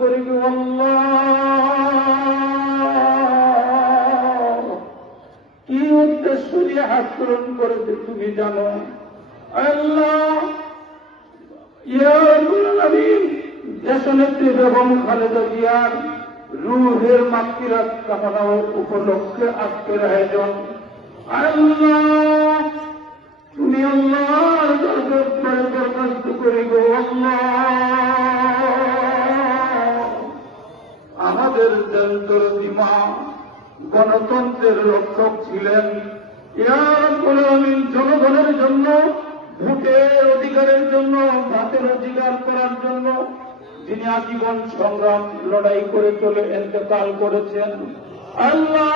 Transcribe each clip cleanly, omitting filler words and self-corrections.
করি গো আল্লাহ, কি উদ্দেশ্য নিয়ে হাত পূরণ করেছে তুমি জানো। আল্লাহ দেশনেত্রী বেগম খালেদা জিয়ার রুহের মাগফিরাত কামনা উপলক্ষে আজকের আয়োজন। আল্লাহ তুমি আল্লাহর দরবারে দরখাস্ত করি গো আল্লাহ, আমাদের দরদি মা গণতন্ত্রের রক্ষক ছিলেন। ইয়া রাব্বুল আলামিন জনগণের জন্য, ভোটের অধিকারের জন্য, ভাতের অধিকার করার জন্য যিনি আজীবন সংগ্রাম লড়াই করে চলে ইন্তেকাল করেছেন। আল্লাহ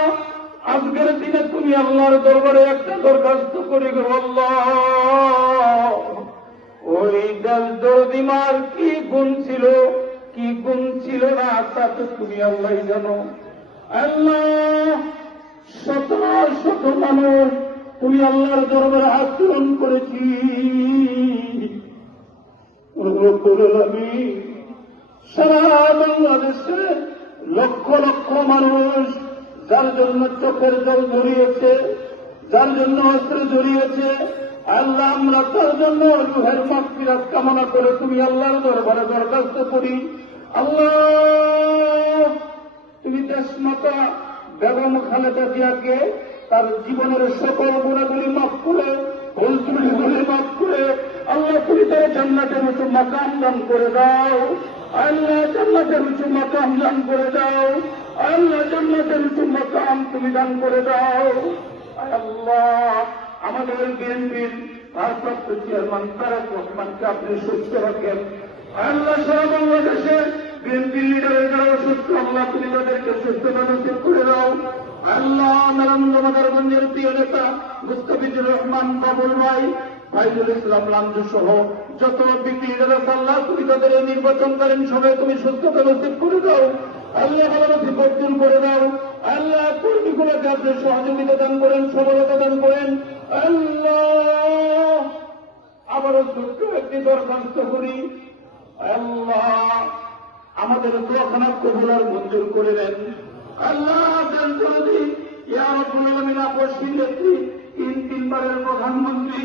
আজকের দিনে তুমি আল্লাহর দরবারে একটা দরখাস্ত করি গো আল্লাহ, ওই দরদিমার কি গুণ ছিল, কি গুণ ছিল না তা তো তুমি আল্লাহ জানো। আল্লাহ শত শত মানুষ তুমি আল্লাহর দরবারে হাত পূরণ করেছি। সারা বাংলাদেশে লক্ষ লক্ষ মানুষ যার জন্য চোখের জল ঝরিয়েছে, যার জন্য অস্ত্র ঝরিয়েছে, আল্লাহ আমরা তার জন্য রুহের মাগফিরাত কামনা করে তুমি আল্লাহর দরবারে দরখাস্ত করি। আল্লাহ তুমি দেশমাতা বেগম খালেদা জিয়াকে তার জীবনের সকল গুণাগুলি মাফ করে, ভুল ত্রুটিগুলি মাফ করে আল্লাহ তুমি তার জান্নাতের উঁচু মাকাম দান করে দাও। আল্লাহ জান্নাতের উঁচু মাকাম দান করে দাও। আল্লাহ জান্নাতের উঁচু মাকাম তুমি দান করে দাও। আল্লাহ আমাদের বিএনপির ভারপ্রাপ্ত চেয়ারম্যান তারেক রহমানকে আপনি সুস্থ রাখেন। আল্লাহ সারা বাংলাদেশে বিএনপি লিডারের যারা অসুস্থ, আল্লাহ তুমি তাদেরকে সুস্থতা নসিব করে দাও। আল্লাহ নারায়ণগঞ্জের প্রিয় নেতা মুস্তাফিজুর রহমান বাবুল ভাই, ফাইজুল ইসলাম লাঞ্জু সহ যত বিএনপি লিডার আছে আল্লাহ তুমি তাদের নির্বাচনকালীন সবাই তুমি সুস্থতা নসিব করে দাও। আল্লাহ ভালোবাসি বর্জন করে দাও। আল্লাহ কর্মীগুলোকে আপনি সহযোগিতা দান করেন, সফলতা দান করেন। আল্লাহ আবারও ছোট্ট একটি দরখাস্ত করি, আল্লাহ আমাদের দোয়াখানা কবুলার মঞ্জুর করে নেন। আল্লাহ ইয়া রাব্বুল আলামিন আপসী নেত্রী, তিনবারের প্রধানমন্ত্রী